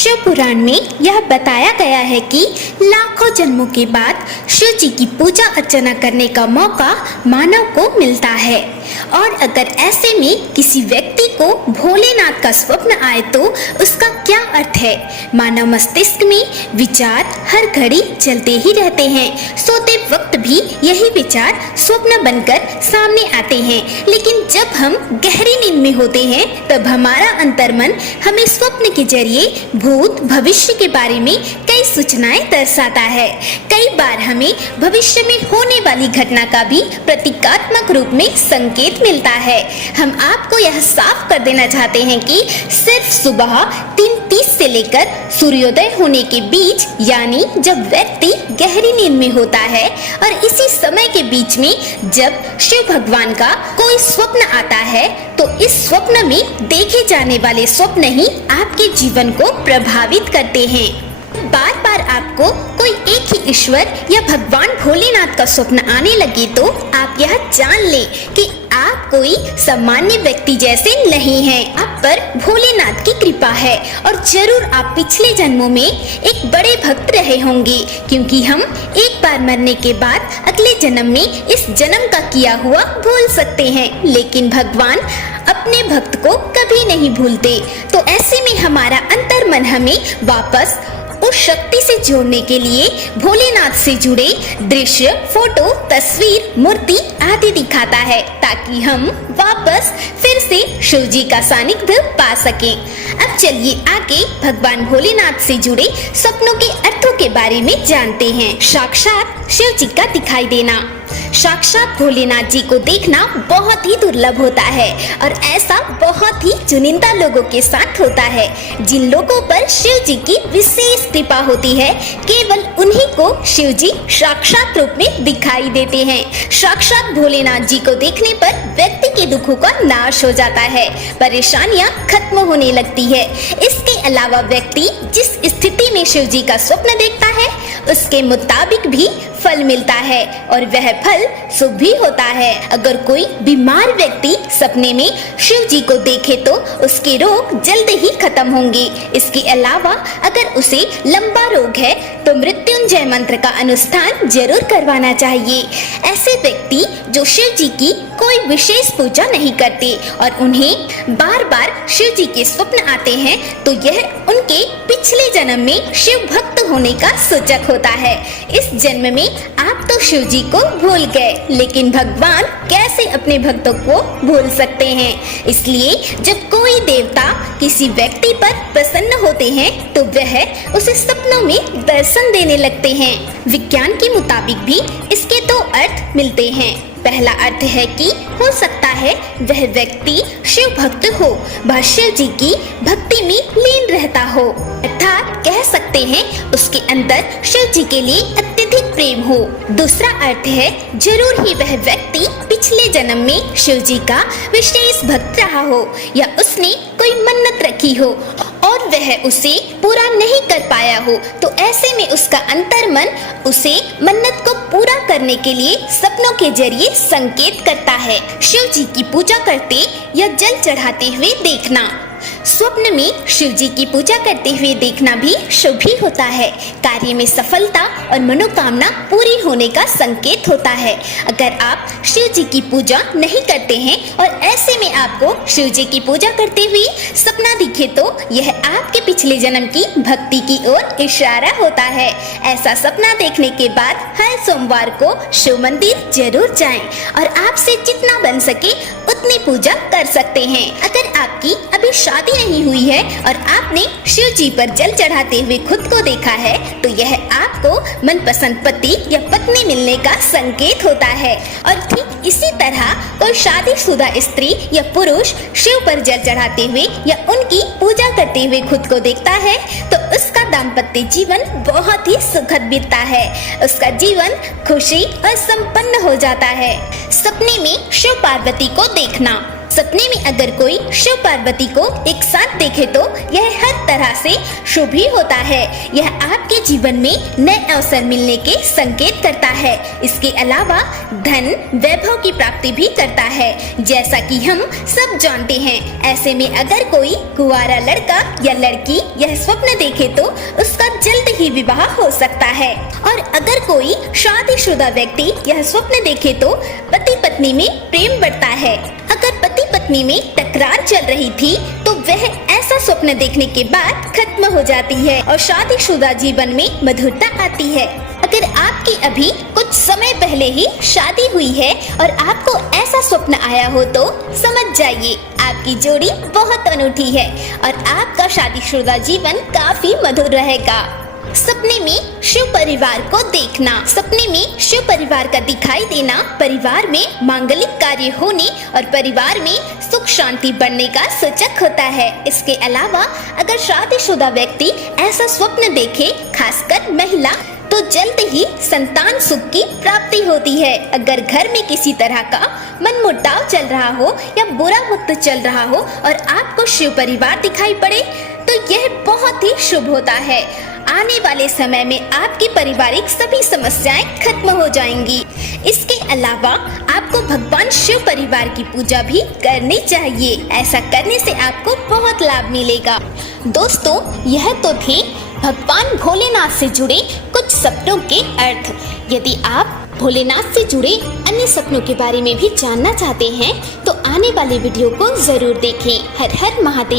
शिव पुराण में यह बताया गया है कि लाखों जन्मों के बाद शिव जी की पूजा अर्चना करने का मौका मानव को मिलता है। और अगर ऐसे में किसी व्यक्ति को भोलेनाथ का स्वप्न आए तो उसका क्या अर्थ है। मानव मस्तिष्क में विचार हर घड़ी चलते ही रहते हैं। सोते वक्त भी यही विचार स्वप्न बनकर सामने आते हैं। लेकिन जब हम गहरी नींद में होते हैं तब हमारा अंतर्मन हमें स्वप्न के जरिए भूत भविष्य के बारे में कई सूचनाएं दर्शाता है। कई बार हमें भविष्य में होने वाली घटना का भी प्रतीकात्मक रूप में संकेत मिलता है। हम आपको यह साफ कर देना चाहते हैं कि सिर्फ सुबह 3:30 से लेकर सूर्योदय होने के बीच, यानी जब व्यक्ति गहरी नींद में होता है और इसी समय के बीच में जब शिव भगवान का कोई स्वप्न आता है, तो इस स्वप्न में देखे जाने वाले स्वप्न ही आपके जीवन को प्रभावित करते हैं। बार बार आपको कोई एक ही ईश्वर या भगवान भोलेनाथ का स्वप्न आने लगे तो आप यह जान लें कि आप कोई सामान्य व्यक्ति जैसे नहीं हैं। आप पर भोलेनाथ की कृपा है और जरूर आप पिछले जन्मों में एक बड़े भक्त रहे होंगे, क्योंकि हम एक बार मरने के बाद अगले जन्म में इस जन्म का किया हुआ भूल सकते हैं, लेकिन भगवान अपने भक्त को कभी नहीं भूलते। तो ऐसे में हमारा अंतर्मन हमें वापस उस शक्ति से जोड़ने के लिए भोलेनाथ से जुड़े दृश्य, फोटो, तस्वीर, मूर्ति आदि दिखाता है, ताकि हम वापस फिर से शिव जी का सानिध्य पा सकें। अब चलिए आगे भगवान भोलेनाथ से जुड़े सपनों के अर्थों के बारे में जानते हैं। साक्षात शिव जी का दिखाई देना। साक्षात भोलेनाथ जी को देखना बहुत ही दुर्लभ होता है और ऐसा बहुत ही चुनिंदा लोगों के साथ होता है। जिन लोगों पर शिव जी की विशेष कृपा होती है, केवल उन्हीं को शिव जी साक्षात रूप में दिखाई देते हैं। साक्षात भोलेनाथ जी को देखने पर व्यक्ति के दुखों का नाश हो जाता है, परेशानियां खत्म होने लगती है। इसके अलावा व्यक्ति जिस स्थिति में शिव जी का स्वप्न देखता है, उसके मुताबिक भी फल मिलता है और वह फल शुभ भी होता है। अगर कोई बीमार व्यक्ति सपने में शिव जी को देखे तो उसके रोग जल्द ही खत्म होंगे। इसके अलावा अगर उसे लंबा रोग है तो मृत्युंजय मंत्र का अनुष्ठान जरूर करवाना चाहिए। ऐसे व्यक्ति जो शिव जी की कोई विशेष पूजा नहीं करते और उन्हें बार बार शिव जी के स्वप्न आते हैं, तो यह उनके पिछले जन्म में शिव भक्त होने का सूचक होता है। इस जन्म में आप तो शिव जी को भूल गए, लेकिन भगवान कैसे अपने भक्तों को भूल सकते हैं। इसलिए जब कोई देवता किसी व्यक्ति पर प्रसन्न होते हैं तो वह उसे सपनों में दर्शन देने लगते हैं। विज्ञान के मुताबिक भी इसके दो अर्थ मिलते हैं। पहला अर्थ है कि हो सकता है वह व्यक्ति शिव भक्त हो, वह शिव जी की भक्ति में लीन रहता हो, अर्थात कह सकते हैं उसके अंदर शिव जी के लिए अत्यधिक प्रेम हो। दूसरा अर्थ है जरूर ही वह व्यक्ति पिछले जन्म में शिव जी का विशेष भक्त रहा हो या उसने कोई मन्नत रखी हो और वह उसे पूरा नहीं कर पाया हो, तो ऐसे में उसका अंतर्मन उसे मन्नत को पूरा करने के लिए सपनों के जरिए संकेत करता है। शिव जी की पूजा करते या जल चढ़ाते हुए देखना। स्वप्न में शिव जी की पूजा करते हुए देखना भी शुभ ही होता है। कार्य में सफलता और मनोकामना पूरी होने का संकेत होता है। अगर आप शिव जी की पूजा नहीं करते हैं और ऐसे में आपको शिव जी की पूजा करते हुए सपना दिखे तो यह आपके पिछले जन्म की भक्ति की ओर इशारा होता है। ऐसा सपना देखने के बाद हर सोमवार को शिव मंदिर जरूर जाएं और आपसे जितना बन सके उतनी पूजा कर सकते हैं। अगर आपकी अभी शादी नहीं हुई है और आपने शिव जी पर जल चढ़ाते हुए खुद को देखा है, तो यह आपको मनपसंद पति या पत्नी मिलने का संकेत होता है। और ठीक इसी तरह कोई शादीशुदा स्त्री या पुरुष शिव पर जल चढ़ाते हुए या उनकी पूजा करते हुए खुद को देखता है, तो उसका दाम्पत्य जीवन बहुत ही सुखद बीतता है। उसका जीवन खुशी और संपन्न हो जाता है। सपने में शिव पार्वती को देखना। सपने में अगर कोई शिव पार्वती को एक साथ देखे तो यह हर तरह से शुभ ही होता है। यह आपके जीवन में नए अवसर मिलने के संकेत करता है। इसके अलावा धन वैभव की प्राप्ति भी करता है, जैसा कि हम सब जानते हैं। ऐसे में अगर कोई कुंवारा लड़का या लड़की यह स्वप्न देखे तो उसका जल्द ही विवाह हो सकता है। और अगर कोई शादीशुदा व्यक्ति यह स्वप्न देखे तो पति पत्नी में प्रेम बढ़ता है। अगर पति पत्नी में तकरार चल रही थी तो वह ऐसा स्वप्न देखने के बाद खत्म हो जाती है और शादीशुदा जीवन में मधुरता आती है। अगर आपकी अभी कुछ समय पहले ही शादी हुई है और आपको ऐसा स्वप्न आया हो तो समझ जाइए आपकी जोड़ी बहुत अनूठी है और आपका शादीशुदा जीवन काफी मधुर रहेगा। सपने में शिव परिवार को देखना। सपने में शिव परिवार का दिखाई देना परिवार में मांगलिक कार्य होने और परिवार में सुख शांति बढ़ने का सूचक होता है। इसके अलावा अगर शादीशुदा व्यक्ति ऐसा स्वप्न देखे, खासकर महिला, तो जल्द ही संतान सुख की प्राप्ति होती है। अगर घर में किसी तरह का मनमुटाव चल रहा हो या बुरा वक्त चल रहा हो और आपको शिव परिवार दिखाई पड़े तो यह बहुत ही शुभ होता है। आने वाले समय में आपकी पारिवारिक सभी समस्याएं खत्म हो जाएंगी। इसके अलावा आपको भगवान शिव परिवार की पूजा भी करनी चाहिए। ऐसा करने से आपको बहुत लाभ मिलेगा। दोस्तों, यह तो थे भगवान भोलेनाथ से जुड़े कुछ सपनों के अर्थ। यदि आप भोलेनाथ से जुड़े अन्य सपनों के बारे में भी जानना चाहते हैं तो आने वाले वीडियो को जरूर देखें। हर हर महादेव।